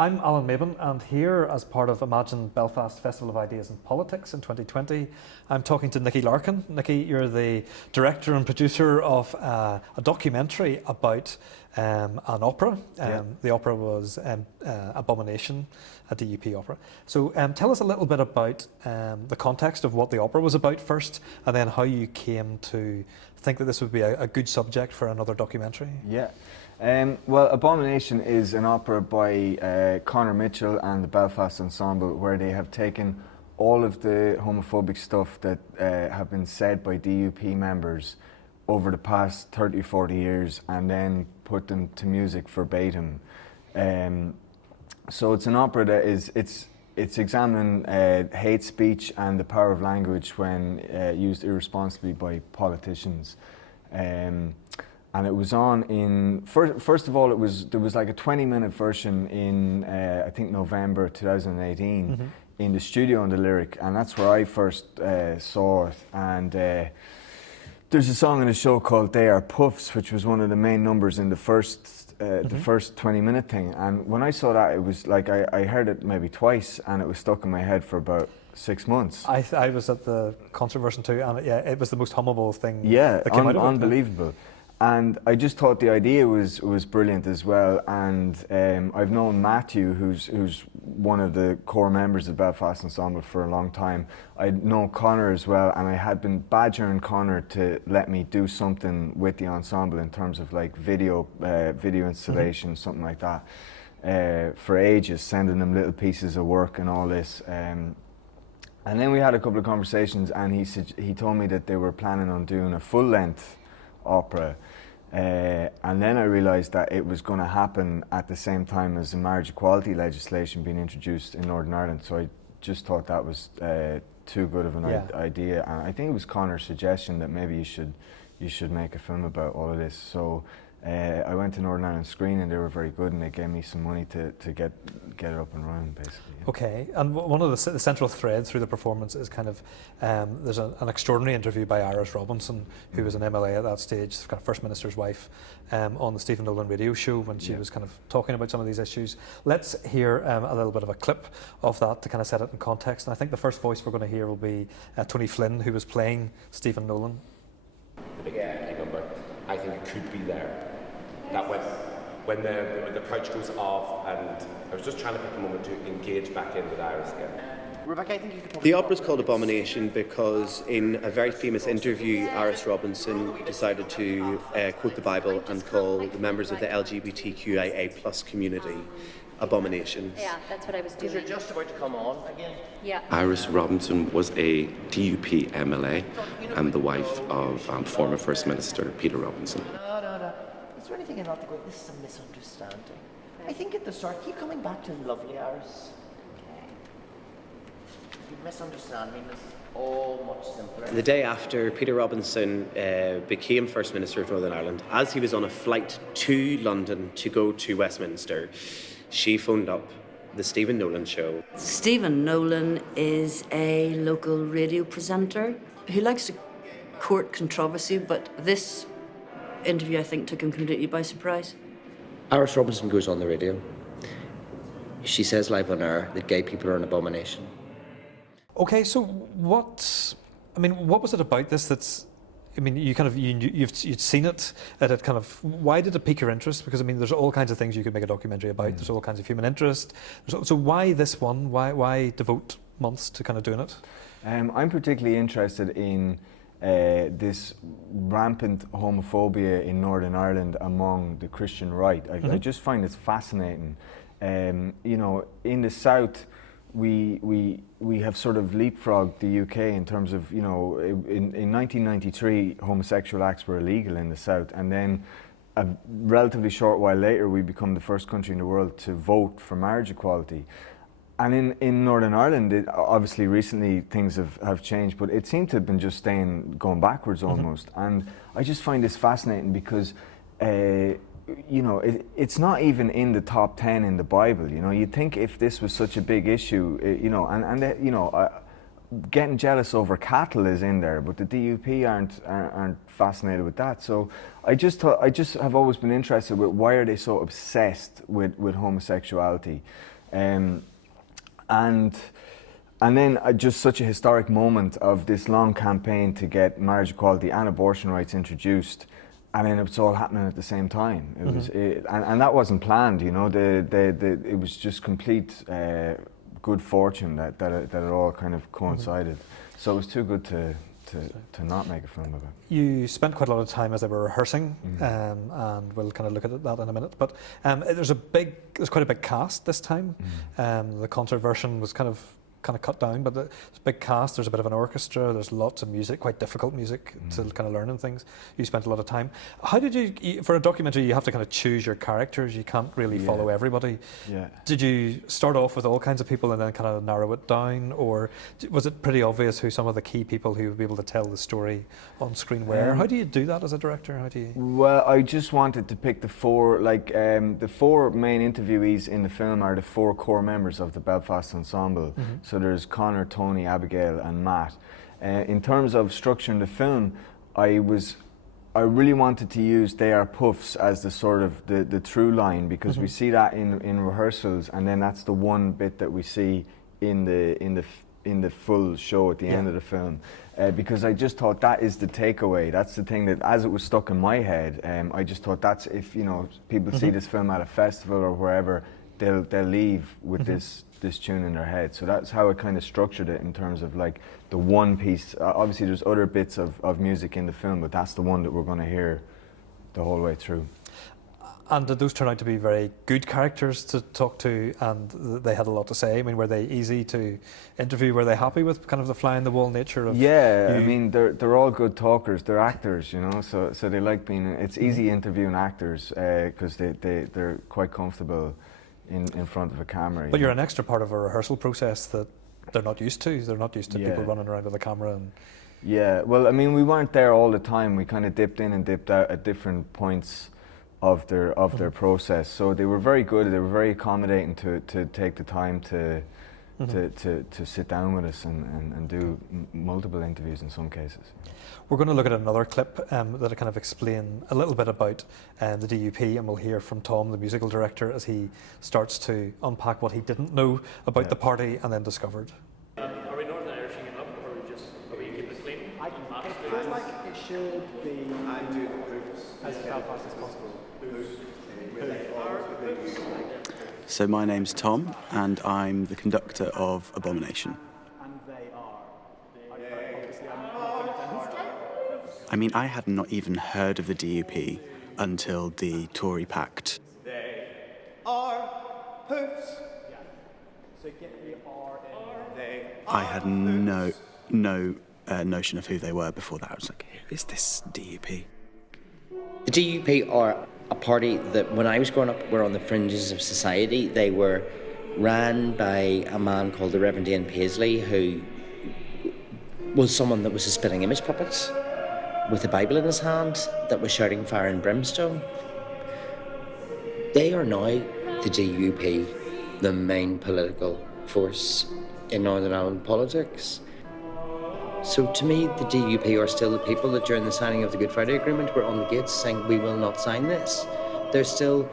I'm Alan Meban, and here as part of Imagine Belfast Festival of Ideas and Politics in 2020, I'm talking to Nicky Larkin. Nicky, you're the director and producer of a documentary about an opera. The opera was Abomination, a DUP opera. So tell us a little bit about the context of what the opera was about first, and then how you came to think that this would be a good subject for another documentary. Yeah. Well, Abomination is an opera by Conor Mitchell and the Belfast Ensemble, where they have taken all of the homophobic stuff that have been said by DUP members over the past 30, 40 years and then put them to music verbatim. So it's an opera that it's examining hate speech and the power of language when used irresponsibly by politicians. And it was on in, first of all, there was like a 20-minute version in, I think, November 2018 in the studio on the Lyric, and that's where I first saw it. And there's a song in the show called They Are Puffs, which was one of the main numbers in the first 20-minute thing. And when I saw that, it was like, I heard it maybe twice, and it was stuck in my head for about 6 months. I was at the concert version too, and it was the most hummable thing that came out of it. Unbelievable. And I just thought the idea was brilliant as well. And I've known Matthew, who's one of the core members of Belfast Ensemble, for a long time. I'd known Conor as well, and I had been badgering Conor to let me do something with the ensemble in terms of like video installation, something like that, for ages, sending them little pieces of work and all this. And then we had a couple of conversations, and he told me that they were planning on doing a full-length opera, and then I realised that it was going to happen at the same time as the marriage equality legislation being introduced in Northern Ireland. So I just thought that was too good of an idea, and I think it was Conor's suggestion that maybe you should make a film about all of this. So I went to Northern Ireland Screen, and they were very good, and they gave me some money to get it up and running, basically. Okay, and one of the central threads through the performance is kind of, there's an extraordinary interview by Iris Robinson, who was an MLA at that stage, kind of First Minister's wife, on the Stephen Nolan radio show when she was kind of talking about some of these issues. Let's hear a little bit of a clip of that to kind of set it in context. And I think the first voice we're going to hear will be Tony Flynn, who was playing Stephen Nolan. The big number, I think it could be there. That when the pouch goes off, and I was just trying to pick a moment to engage back in with Iris again. Rebecca, I think you could. The opera's called Abomination because in a very famous interview, Iris Robinson decided to quote the Bible and call the members of the LGBTQIA+ community Abomination. Yeah, that's what I was doing. You're just about to come on again. Yeah. Iris Robinson was a DUP MLA and the wife of former First Minister Peter Robinson. No. Is there anything in that to go, this is a misunderstanding? I think at the start, keep coming back to lovely Iris. Okay. You misunderstand me, this is all much simpler. The day after Peter Robinson became First Minister of Northern Ireland, as he was on a flight to London to go to Westminster, she phoned up the Stephen Nolan show. Stephen Nolan is a local radio presenter who likes to court controversy, but this interview, I think, took him completely by surprise. Iris Robinson goes on the radio. She says live on air that gay people are an abomination. Okay, so what was it about this that's, I mean, you'd seen it, and it kind of, why did it pique your interest? Because, I mean, there's all kinds of things you could make a documentary about. There's all kinds of human interest. So why this one? Why devote months to kind of doing it? I'm particularly interested in this rampant homophobia in Northern Ireland among the Christian right. I just find it fascinating. You know, in the South, we have sort of leapfrogged the UK in terms of, you know, in 1993, homosexual acts were illegal in the South, and then a relatively short while later, we become the first country in the world to vote for marriage equality. And in Northern Ireland, obviously recently things have changed, but it seemed to have been just going backwards almost. And I just find this fascinating because, you know, it's not even in the top 10 in the Bible. You know, you'd think if this was such a big issue, you know, you know, getting jealous over cattle is in there, but the DUP aren't fascinated with that. So I just have always been interested with why are they so obsessed with homosexuality, and then just such a historic moment of this long campaign to get marriage equality and abortion rights introduced, and then it's all happening at the same time. It was, and that wasn't planned, you know. It was just complete good fortune that it all kind of coincided. So it was too good to not make a film about it. You spent quite a lot of time as they were rehearsing, and we'll kind of look at that in a minute. But there's quite a big cast this time. The concert version was kind of cut down, but it's a big cast. There's a bit of an orchestra. There's lots of music, quite difficult music to kind of learn and things. You spent a lot of time. How did you, for a documentary, you have to kind of choose your characters. You can't really follow everybody. Yeah. Did you start off with all kinds of people and then kind of narrow it down, or was it pretty obvious who some of the key people who would be able to tell the story on screen were? How do you do that as a director? How do you? Well, I just wanted to pick the four main interviewees in the film are the four core members of the Belfast Ensemble. So there's Connor, Tony, Abigail and Matt. In terms of structuring the film, I really wanted to use They Are Puffs as the sort of the through line, because we see that in rehearsals, and then that's the one bit that we see in the full show at the end of the film. Because I just thought that is the takeaway. That's the thing that, as it was stuck in my head, I just thought that's, if people see this film at a festival or wherever, they'll leave with this tune in their head. So that's how I kind of structured it in terms of like the one piece. Obviously there's other bits of music in the film, but that's the one that we're going to hear the whole way through. And did those turn out to be very good characters to talk to, and they had a lot to say? I mean, were they easy to interview? Were they happy with kind of the fly-in-the-wall nature of I mean, they're all good talkers. They're actors, you know, so they like being, it's easy interviewing actors because they're quite comfortable in front of a camera. But you're an extra part of a rehearsal process that they're not used to. They're not used to people running around with a camera. And yeah, well, I mean, we weren't there all the time. We kind of dipped in and dipped out at different points of their process. So they were very good. They were very accommodating to take the time to sit down with us and do multiple interviews in some cases. We're going to look at another clip that'll kind of explain a little bit about the DUP, and we'll hear from Tom, the musical director, as he starts to unpack what he didn't know about the party and then discovered. Are we Northern Irishing it up, or are we keeping it clean? It feels like it should be as Belfast as possible. So my name's Tom, and I'm the conductor of Abomination. And they are. I mean, I had not even heard of the DUP until the Tory Pact. They are poofs. Yeah. So get the R in. They I had no notion of who they were before that. I was like, who is this DUP? The DUP are a party that, when I was growing up, were on the fringes of society. They were ran by a man called the Reverend Ian Paisley, who was someone that was a spitting image puppet with a Bible in his hand that was shouting fire and brimstone. They are now, the DUP, the main political force in Northern Ireland politics. So to me, the DUP are still the people that during the signing of the Good Friday Agreement were on the gates saying, we will not sign this. They're still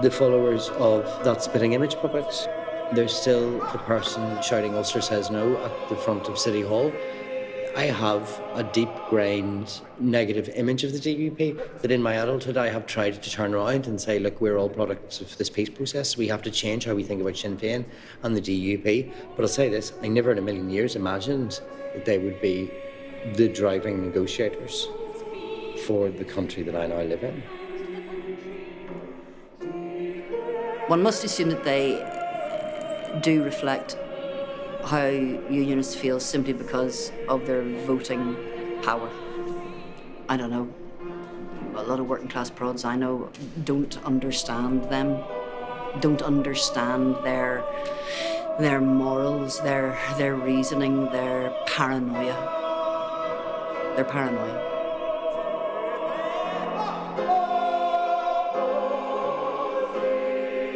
the followers of that spitting image puppet. They're still the person shouting Ulster says no at the front of City Hall. I have a deep-grained negative image of the DUP that in my adulthood I have tried to turn around and say, look, we're all products of this peace process. We have to change how we think about Sinn Féin and the DUP. But I'll say this, I never in a million years imagined that they would be the driving negotiators for the country that I now live in. One must assume that they do reflect how unionists feel simply because of their voting power. I don't know. A lot of working class prods I know don't understand them, don't understand their morals, their reasoning, their paranoia. Their paranoia.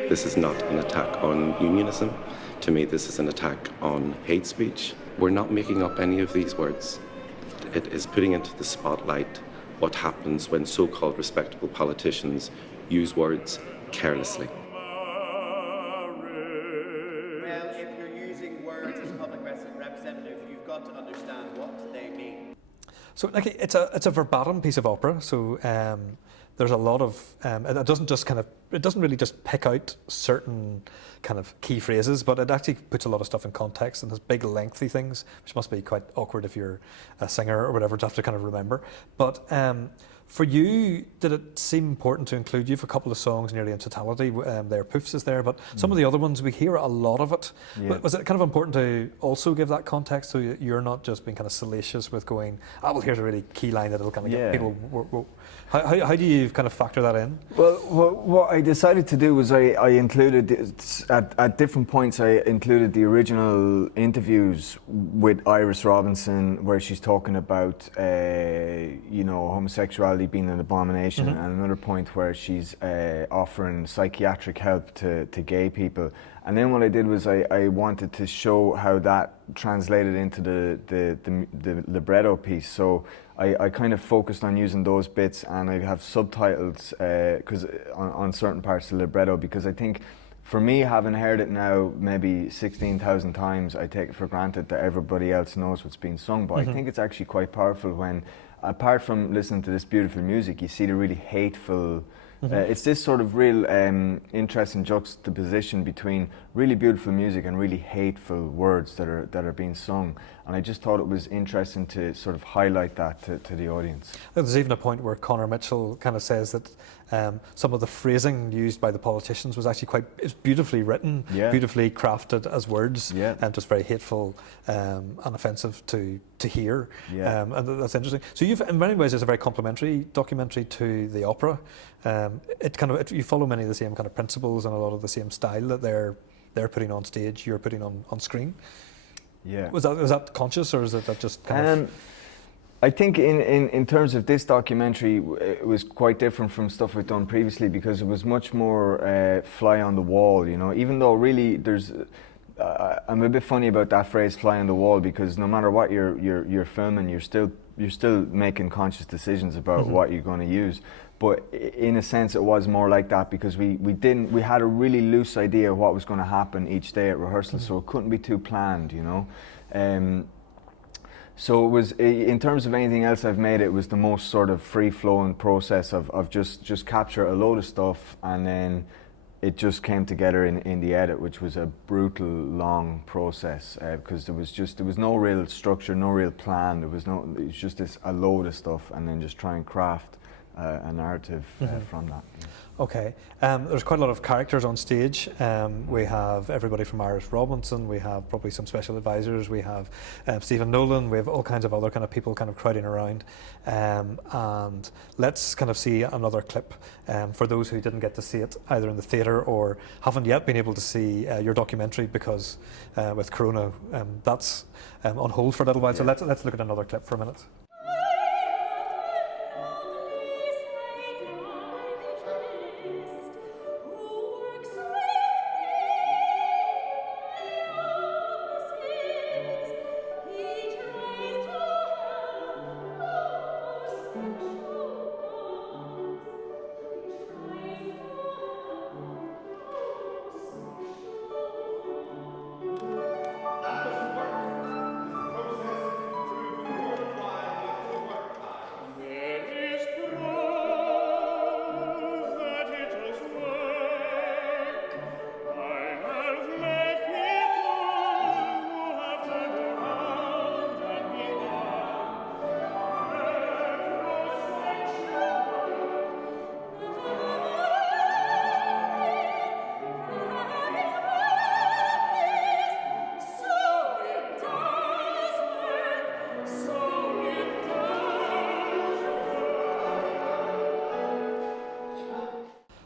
This is not an attack on unionism. To me, this is an attack on hate speech. we're not making up any of these words. It is putting into the spotlight what happens when so-called respectable politicians use words carelessly. Well, if you're using words as public representative, you've got to understand what they mean. So, Nicky, it's a verbatim piece of opera. So there's a lot of it doesn't really just pick out certain kind of key phrases, but it actually puts a lot of stuff in context and has big lengthy things, which must be quite awkward if you're a singer or whatever to have to kind of remember. But for you, did it seem important to include? You have a couple of songs nearly in totality. There, Poofs is there, but some of the other ones we hear a lot of it. Yeah. Was it kind of important to also give that context so you're not just being kind of salacious with going, oh, well, here's a really key line that'll kind of get people. How do you kind of factor that in? Well, what I decided to do was I included, at different points, I included the original interviews with Iris Robinson, where she's talking about, homosexuality being an abomination, and another point where she's offering psychiatric help to gay people. And then what I did was I wanted to show how that translated into the libretto piece. So I kind of focused on using those bits, and I have subtitles on certain parts of the libretto, because I think for me, having heard it now maybe 16,000 times, I take it for granted that everybody else knows what's being sung. But I think it's actually quite powerful when, apart from listening to this beautiful music, you see the really hateful. It's this sort of real interesting juxtaposition between really beautiful music and really hateful words that are being sung, and I just thought it was interesting to sort of highlight that to the audience. There's even a point where Conor Mitchell kind of says that some of the phrasing used by the politicians was actually it's beautifully written, beautifully crafted as words, and just very hateful and offensive to hear. And that's interesting. So in many ways, it's a very complimentary documentary to the opera. You follow many of the same kind of principles and a lot of the same style that they're putting on stage, you're putting on screen. Yeah. Was that conscious, or is it that just kind of? I think in terms of this documentary, it was quite different from stuff I've done previously, because it was much more fly on the wall, even though really there's, I'm a bit funny about that phrase, fly on the wall, because no matter what you're filming, you're still making conscious decisions about what you're going to use. But in a sense, it was more like that, because we had a really loose idea of what was going to happen each day at rehearsal, so it couldn't be too planned, So it was, in terms of anything else I've made, it was the most sort of free-flowing process of just capture a load of stuff, and then it just came together in the edit, which was a brutal, long process, because there was no real structure, no real plan. It was just a load of stuff, and then just try and craft a narrative from that. Okay, there's quite a lot of characters on stage. We have everybody from Iris Robinson, we have probably some special advisors, we have Stephen Nolan, we have all kinds of other kind of people kind of crowding around. And let's kind of see another clip for those who didn't get to see it either in the theatre or haven't yet been able to see your documentary, because with Corona that's on hold for a little while. So let's look at another clip for a minute.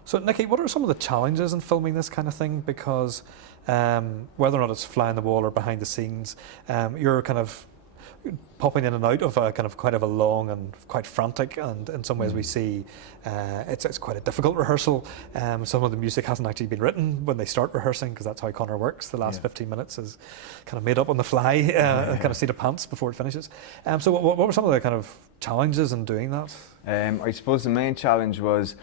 So, Nicky, what are some of the challenges in filming this kind of thing? Because whether or not it's fly on the wall or behind the scenes, you're kind of popping in and out of a kind of quite of a long and quite frantic, and in some ways we see it's quite a difficult rehearsal. Some of the music hasn't actually been written when they start rehearsing, because that's how Connor works. The last 15 minutes is kind of made up on the fly, kind of seat of pants before it finishes. So what were some of the kind of challenges in doing that? I suppose the main challenge was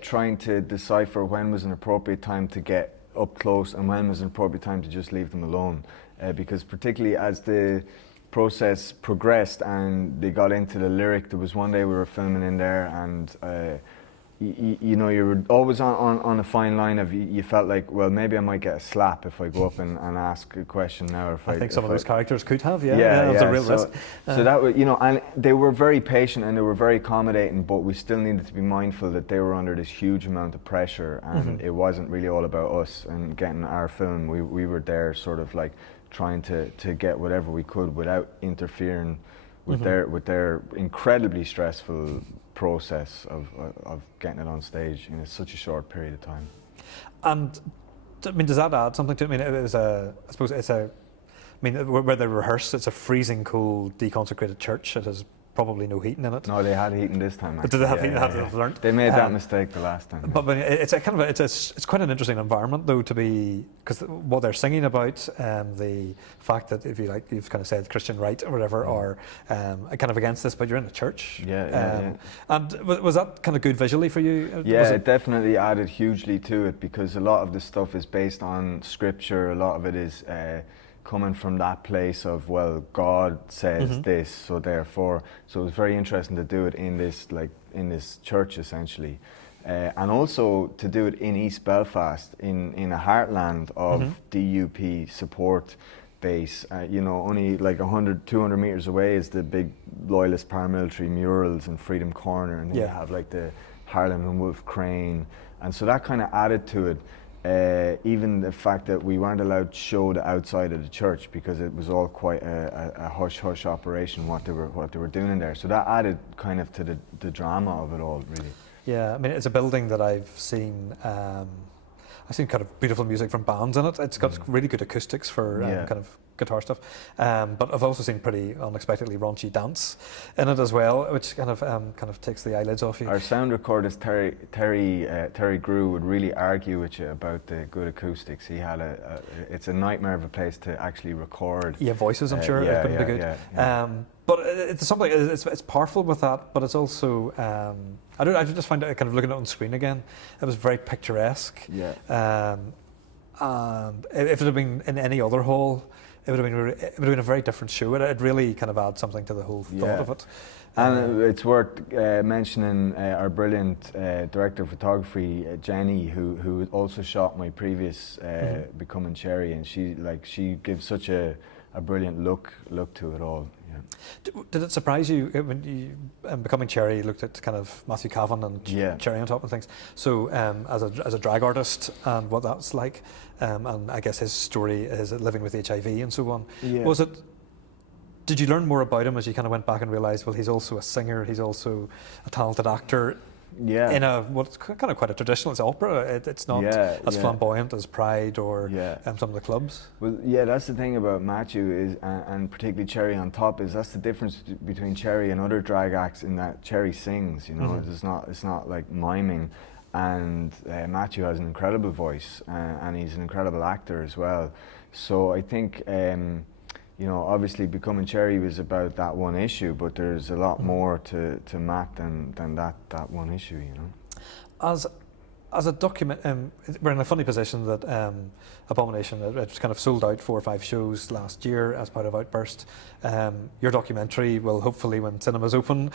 trying to decipher when was an appropriate time to get up close and when was an appropriate time to just leave them alone. Because particularly as the process progressed and they got into the lyric, there was one day we were filming in there, and you know, you were always on a fine line of you felt like, well, maybe I might get a slap if I go up and ask a question now. Or if I think some of those characters could have, it yeah. was a real risk. So that was, you know, and they were very patient and they were very accommodating, but we still needed to be mindful that they were under this huge amount of pressure, and it wasn't really all about us and getting our film. We were there sort of like trying to get whatever we could without interfering with their incredibly stressful process of getting it on stage in such a short period of time. And I mean, does that add something to it? I mean, it was I suppose it's I mean, where they rehearse, it's a freezing cold, deconsecrated church. It has probably no heating in it. No, they had heating this time. Did they have heating? Have learned? They made that mistake the last time. But it's a kind of it's quite an interesting environment though to be, because what they're singing about, the fact that, if you like, you've kind of said Christian right or whatever, or kind of against this, but you're in a church. Yeah. And was that kind of good visually for you? Yeah, it definitely added hugely to it, because a lot of the stuff is based on scripture. A lot of it is coming from that place of, well, God says this, so therefore. So it was very interesting to do it in this church essentially, and also to do it in East Belfast, in a heartland of DUP support base. You know, only like 100, 200 meters away is the big loyalist paramilitary murals in Freedom Corner, and you have like the Harlem and Wolf Crane, and so that kind of added to it. Even the fact that we weren't allowed to show the outside of the church, because it was all quite a hush-hush operation what they were doing in there. So that added kind of to the drama of it all, really. Yeah, I mean, it's a building that I've seen. I've seen kind of beautiful music from bands in it. It's got really good acoustics for kind of guitar stuff. But I've also seen pretty unexpectedly raunchy dance in it as well, which kind of takes the eyelids off you. Our sound recordist Terry Grew would really argue with you about the good acoustics. He had it's a nightmare of a place to actually record. Yeah, voices, I'm sure, it couldn't be good. But it's something, it's powerful with that, but it's also, I just find it, kind of looking at it on screen again, it was very picturesque. Yeah. And if it had been in any other hall, it would have been a very different show. It really kind of adds something to the whole thought of it. And it's worth mentioning our brilliant director of photography, Jenny, who also shot my previous Becoming Cherry, and she gives such a brilliant look to it all. Yeah. Did it surprise you when you, Becoming Cherry, looked at kind of Matthew Cavan and Cherry on top and things? So as a drag artist and what that's like, and I guess his story is living with HIV and so on. Yeah. Did you learn more about him as you kind of went back and realised, well, he's also a singer, he's also a talented actor? Yeah. In what's kind of quite a traditional, it's opera. It's not as flamboyant as Pride or some of the clubs. Well, yeah, that's the thing about Matthew is, and particularly Cherry on top, is that's the difference between Cherry and other drag acts, in that Cherry sings. You know, it's not like miming, and Matthew has an incredible voice, and he's an incredible actor as well. So I think. You know, obviously Becoming Cherry was about that one issue, but there's a lot more to Matt than that one issue, you know. As a document, we're in a funny position that Abomination, it kind of sold out 4 or 5 shows last year as part of Outburst. Your documentary will hopefully, when cinemas open,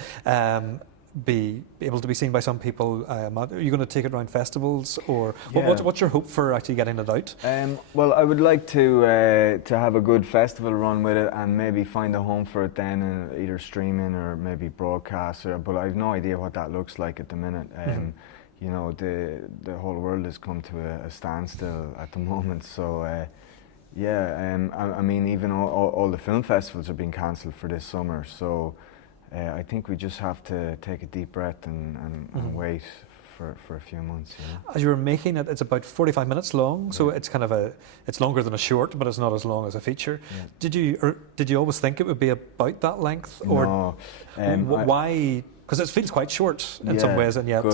be able to be seen by some people. Are you going to take it around festivals, or what's your hope for actually getting it out? Well, I would like to have a good festival run with it, and maybe find a home for it then, either streaming or maybe broadcast. But I have no idea what that looks like at the minute. You know, the whole world has come to a standstill at the moment. So I mean, even all the film festivals are being cancelled for this summer. So. I think we just have to take a deep breath and wait for a few months. You know? As you were making it, it's about 45 minutes long, so it's kind of it's longer than a short, but it's not as long as a feature. Yeah. Did you always think it would be about that length, or no, why? Because it feels quite short in some ways, and yet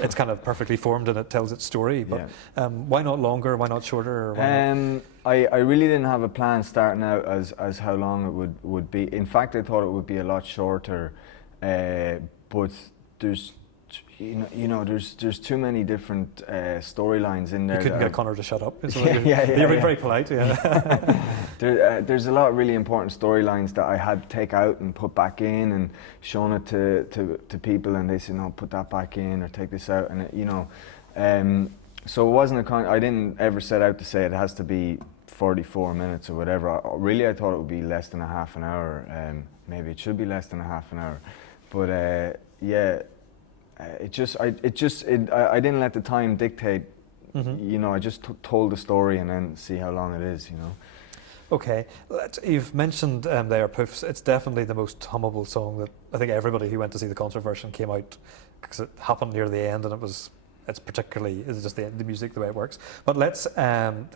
it's kind of perfectly formed and it tells its story. But why not longer? Why not shorter? Or why I really didn't have a plan starting out as how long it would be. In fact, I thought it would be a lot shorter, but there's there's too many different storylines in there. You couldn't get Connor to shut up. You're being very polite. Yeah. There's a lot of really important storylines that I had to take out and put back in, and shown it to people, and they said, no, put that back in or take this out, and so it wasn't I didn't ever set out to say it has to be 44 minutes or whatever. I thought it would be less than a half an hour. Maybe it should be less than a half an hour, but I didn't let the time dictate. Mm-hmm. I just told the story and then see how long it is. Okay, you've mentioned They Are Poofs. It's definitely the most hummable song that I think everybody who went to see the concert version came out, because it happened near the end, and it's just the music, the way it works. But let's kind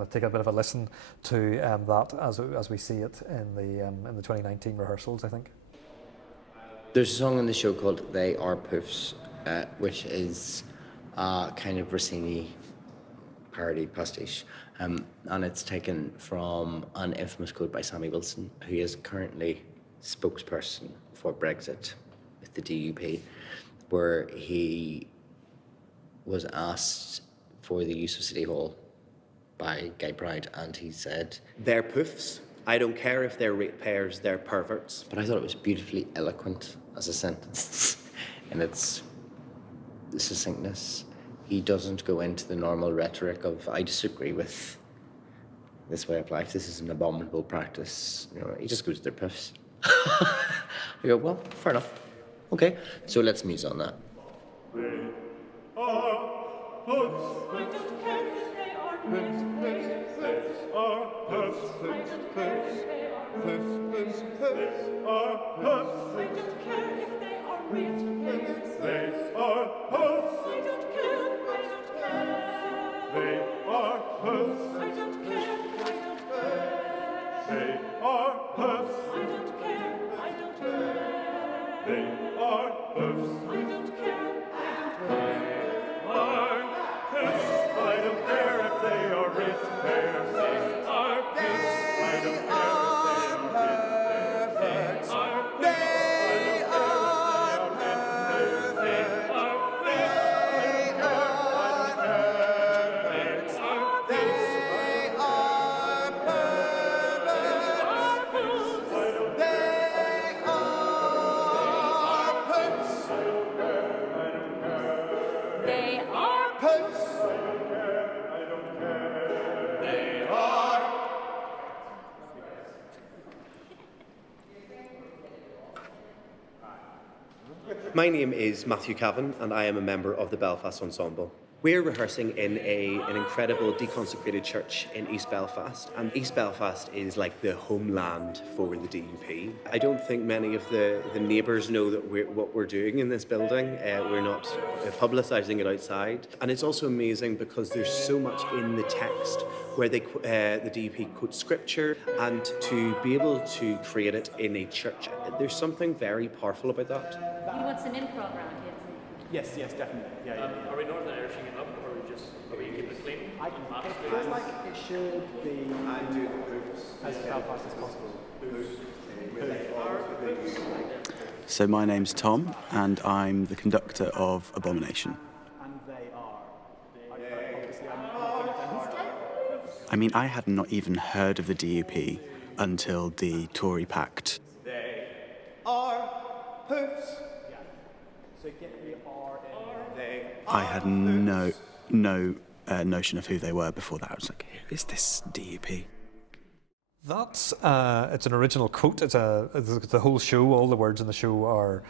of take a bit of a listen to that as we see it in the 2019 rehearsals, I think. There's a song on the show called They Are Poofs, which is kind of Rossini parody pastiche, and it's taken from an infamous quote by Sammy Wilson, who is currently spokesperson for Brexit with the DUP, where he was asked for the use of City Hall by Gay Pride, and he said, "They're poofs. I don't care if they're ratepayers, they're perverts." But I thought it was beautifully eloquent as a sentence in its succinctness. He doesn't go into the normal rhetoric of, I disagree with this way of life, this is an abominable practice. He just goes, they're poofs. I go, well, fair enough. Okay, so let's muse on that. They are poofs. I don't care if they are poofs. They are poofs. I don't care if they are poofs. They are poofs. I don't care if they are ratepayers. They are poofs. I don't care. They are poofs. I don't care. They are poofs. I don't care. They are poofs. I don't care. I don't care if they are ratepayers. They are poofs. I don't care if they are ratepayers. They are poofs. They are My name is Matthew Cavan, and I am a member of the Belfast Ensemble. We're rehearsing in an incredible deconsecrated church in East Belfast, and East Belfast is like the homeland for the DUP. I don't think many of the neighbours know that what we're doing in this building. We're not publicising it outside, and it's also amazing because there's so much in the text where the DUP quote scripture, and to be able to create it in a church, there's something very powerful about that. You want some improv around here? Yes, definitely. Yeah. Are we Northern Irishing it up, or are we keeping it clean? It feels like it should be as Belfast as possible. So my name's Tom, and I'm the conductor of Abomination. And they are. I mean, I had not even heard of the DUP until the Tory pact. They are poofs. So get the R in. They I had no notion of who they were before that. I was like, who is this DUP? That's it's an original quote. It's the whole show. All the words in the show are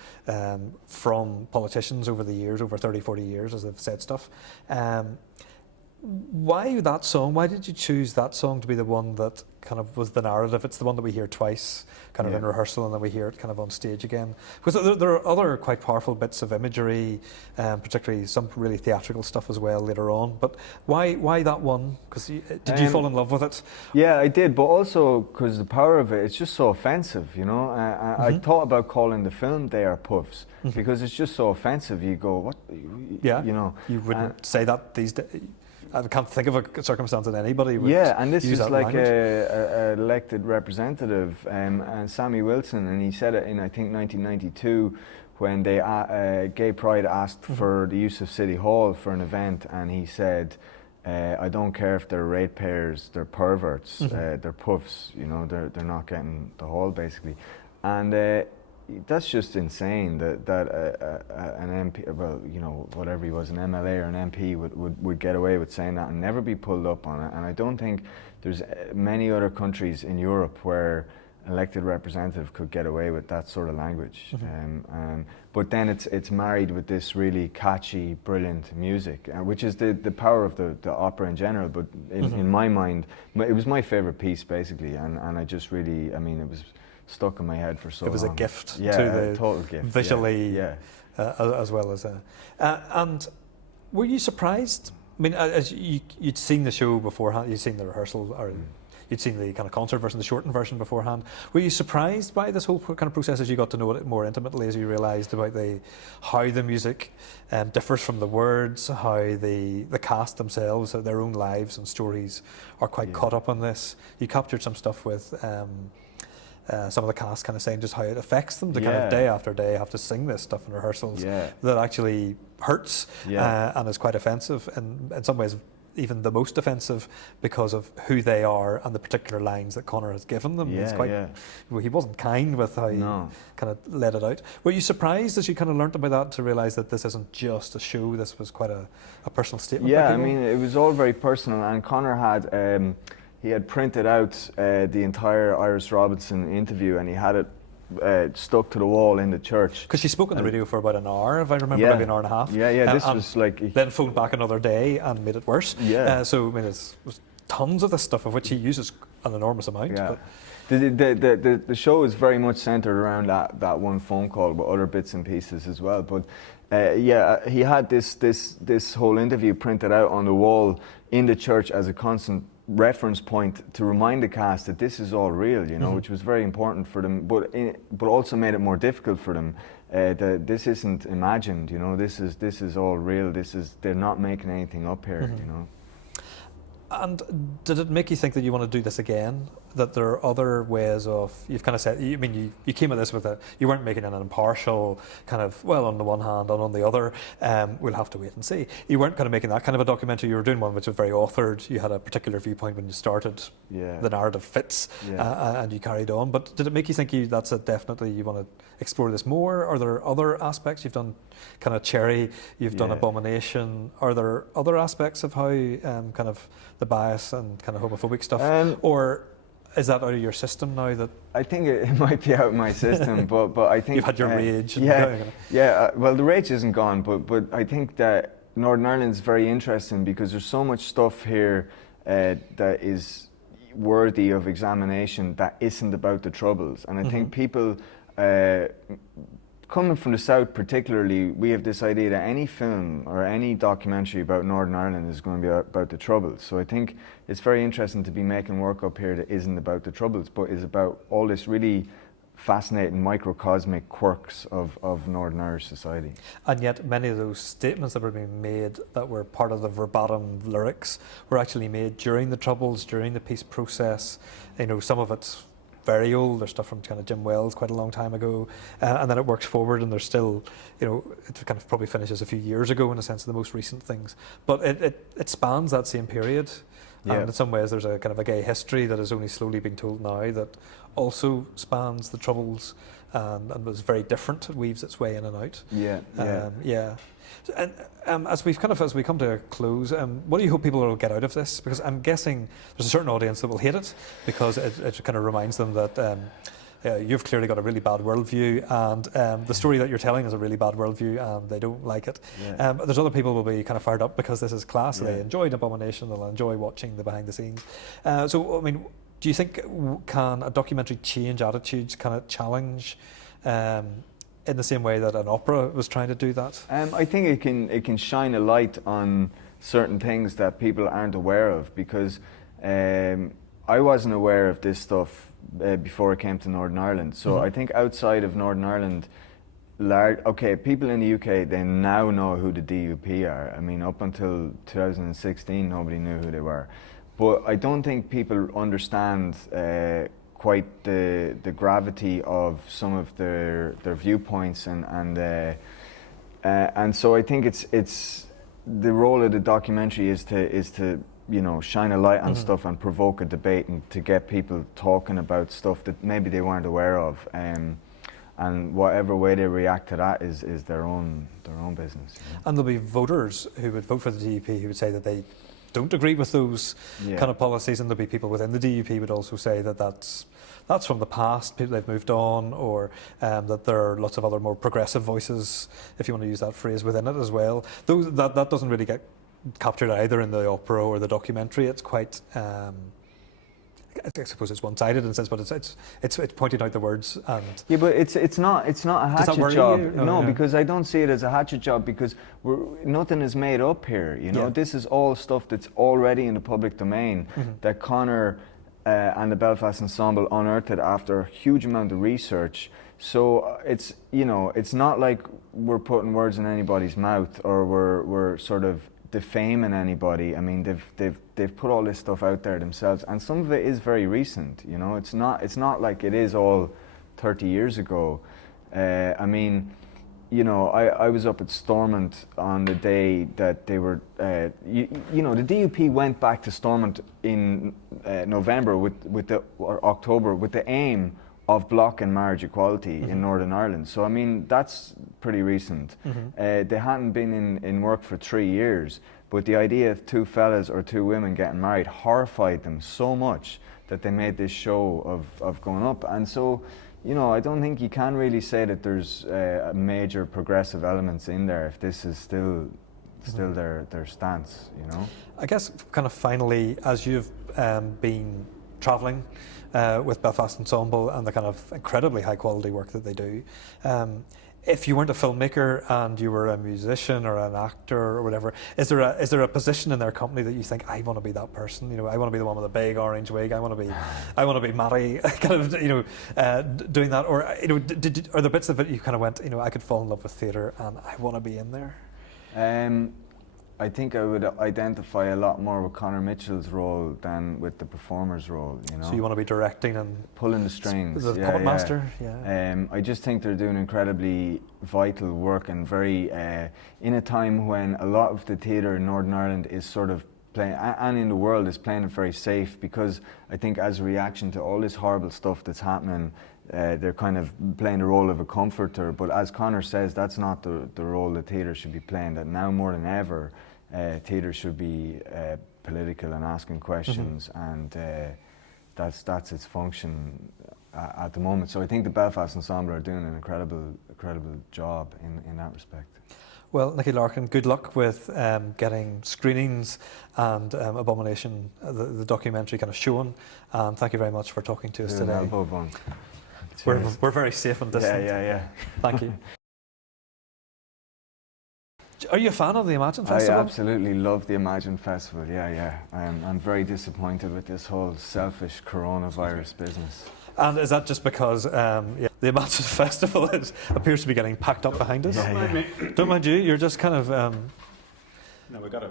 from politicians over the years, over 30, 40 years, as they've said stuff. Why that song? Why did you choose that song to be the one that kind of was the narrative? It's the one that we hear twice, kind of in rehearsal, and then we hear it kind of on stage again. Because there are other quite powerful bits of imagery, particularly some really theatrical stuff as well later on. But why that one? Because did you fall in love with it? Yeah, I did, but also because the power of it, it's just so offensive, you know. I thought about calling the film "They Are Puffs" because it's just so offensive. You go, what? Yeah, you know, you wouldn't say that these days. I can't think of a circumstance that anybody would. Yeah, and this use is that like language. a elected representative, and Sammy Wilson, and he said it in, I think, 1992, when Gay Pride asked for the use of City Hall for an event, and he said, I don't care if they're ratepayers, they're perverts, they're puffs, you know, they're not getting the hall, basically. And that's just insane that an MP, well, you know, whatever he was, an MLA or an MP would get away with saying that and never be pulled up on it. And I don't think there's many other countries in Europe where elected representative could get away with that sort of language. But then it's married with this really catchy, brilliant music, which is the power of the opera in general. But in my mind, it was my favorite piece, basically, and I just really, I mean, it was stuck in my head for so long. It was a gift yeah, to a total gift. visually, yeah. As well as and were you surprised? I mean, as you'd seen the show beforehand, you'd seen the rehearsal, or you'd seen the kind of concert version, the shortened version beforehand. Were you surprised by this whole kind of process as you got to know it more intimately, as you realised about how the music differs from the words, how the cast themselves, their own lives and stories are quite caught up on this? You captured some stuff with some of the cast kind of saying just how it affects them to kind of day after day have to sing this stuff in rehearsals that actually hurts and is quite offensive, and in some ways even the most offensive because of who they are and the particular lines that Conor has given them. It's quite, well, he wasn't kind with how he kind of let it out. Were you surprised as you kind of learnt about that to realise that this isn't just a show, this was quite a personal statement? Yeah, I mean, it was all very personal, and Conor had he had printed out the entire Iris Robinson interview, and he had it stuck to the wall in the church. Because she spoke on the radio for about an hour, if I remember, maybe an hour and a half. Yeah, this was like... Then phoned back another day and made it worse. So, I mean, it was tons of this stuff, of which he uses an enormous amount. Yeah. The show is very much centred around that one phone call, with other bits and pieces as well. But he had this whole interview printed out on the wall in the church as a constant reference point to remind the cast that this is all real, you know, which was very important for them, but also made it more difficult for them. That this isn't imagined, you know. This is all real. They're not making anything up here, you know. And did it make you think that you want to do this again? That there are other ways of, you've kind of said, I mean, you came at this with you weren't making an impartial kind of, well, on the one hand and on the other, we'll have to wait and see. You weren't kind of making that kind of a documentary, you were doing one which was very authored, you had a particular viewpoint when you started, the narrative fits, and you carried on. But did it make you think that's definitely you want to explore this more? Are there other aspects? You've done kind of Cherry, you've done Abomination. Are there other aspects of how kind of the bias and kind of homophobic stuff, or is that out of your system now? That I think it might be out of my system, but I think you've had your rage. Well, the rage isn't gone, but I think that Northern Ireland's very interesting because there's so much stuff here that is worthy of examination that isn't about the Troubles, and I think people. Coming from the South particularly, we have this idea that any film or any documentary about Northern Ireland is going to be about the Troubles. So I think it's very interesting to be making work up here that isn't about the Troubles, but is about all this really fascinating microcosmic quirks of Northern Irish society. And yet many of those statements that were being made that were part of the verbatim lyrics were actually made during the Troubles, during the peace process. You know, some of it's very old, there's stuff from kind of Jim Wells quite a long time ago, and then it works forward and there's still, you know, it kind of probably finishes a few years ago in a sense of the most recent things, but it spans that same period, and in some ways there's a kind of a gay history that is only slowly being told now that also spans the Troubles and was very different. It weaves its way in and out. And as we come to a close, what do you hope people will get out of this? Because I'm guessing there's a certain audience that will hate it because it kind of reminds them that you've clearly got a really bad worldview, and the story that you're telling is a really bad worldview, and they don't like it. Yeah. There's other people who will be kind of fired up because this is class. Yeah. They enjoyed Abomination. They'll enjoy watching the behind the scenes. So, I mean, do you think can a documentary change attitudes? Can it challenge? In the same way that an opera was trying to do that? I think it can shine a light on certain things that people aren't aware of, because I wasn't aware of this stuff before I came to Northern Ireland. So I think outside of Northern Ireland, people in the UK, they now know who the DUP are. I mean, up until 2016, nobody knew who they were. But I don't think people understand quite the gravity of some of their viewpoints, and so I think it's the role of the documentary is to shine a light on stuff and provoke a debate, and to get people talking about stuff that maybe they weren't aware of, and whatever way they react to that is their own business. And there'll be voters who would vote for the DUP who would say that they don't agree with those kind of policies, and there'll be people within the DUP would also say that that's from the past, people they've moved on, or that there are lots of other more progressive voices, if you want to use that phrase, within it as well. That doesn't really get captured either in the opera or the documentary. It's quite, I suppose it's one-sided in a sense, but it's pointing out the words. And yeah, but it's not a hatchet job. You? No, because I don't see it as a hatchet job, because nothing is made up here. This is all stuff that's already in the public domain that Conor and the Belfast Ensemble unearthed after a huge amount of research. So it's not like we're putting words in anybody's mouth, or we're sort of defaming anybody. I mean, they've put all this stuff out there themselves, and some of it is very recent. It's not like it is all 30 years ago. I mean, I was up at Stormont on the day that they were, the DUP went back to Stormont in November or October with the aim of blocking marriage equality in Northern Ireland. So, I mean, that's pretty recent. They hadn't been in work for 3 years, but the idea of two fellas or two women getting married horrified them so much that they made this show of going up. And so, I don't think you can really say that there's major progressive elements in there if this is still their stance, I guess kind of finally, as you've been travelling with Belfast Ensemble and the kind of incredibly high quality work that they do, if you weren't a filmmaker and you were a musician or an actor or whatever, is there a position in their company that you think, I want to be that person? I want to be the one with a big orange wig. I want to be Matty, kind of doing that. Or are there bits of it you kind of went, I could fall in love with theatre and I want to be in there? I think I would identify a lot more with Conor Mitchell's role than with the performer's role. So you want to be directing and pulling the strings, the puppet master. Yeah. I just think they're doing incredibly vital work, and very in a time when a lot of the theatre in Northern Ireland is sort of playing, and in the world is playing it very safe, because I think as a reaction to all this horrible stuff that's happening, they're kind of playing the role of a comforter. But as Conor says, that's not the role that theatre should be playing. That now more than ever, theatre should be political and asking questions, and that's its function at the moment. So I think the Belfast Ensemble are doing an incredible job in that respect. Well, Nicky Larkin, good luck with getting screenings and Abomination, the documentary, kind of shown. And thank you very much for talking to us today. We're very safe and distant. Yeah. Thank you. Are you a fan of the Imagine Festival? I absolutely love the Imagine Festival, yeah. I'm very disappointed with this whole selfish coronavirus business. And is that just because the Imagine Festival appears to be getting packed up behind us? Don't mind you, you're just kind of... No, we've got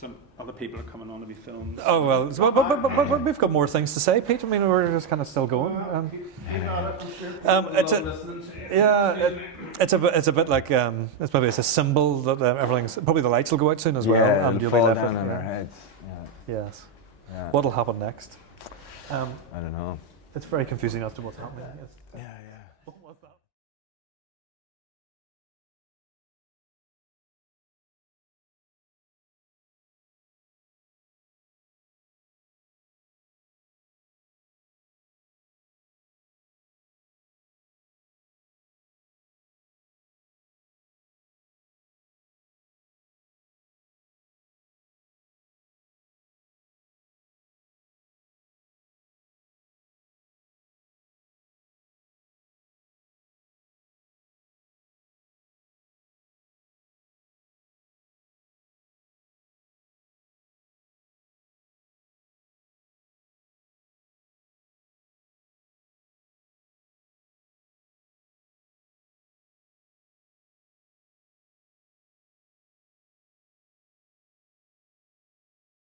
some other people are coming on to be filmed. Oh, well, but we've got more things to say, Pete. I mean, we're just kind of still going. It's a bit like it's a symbol that everything's probably the lights will go out soon as well, and you'll fall be down on our heads. Yes. Yeah. What'll happen next? I don't know. It's very confusing as to what's happening. Yeah.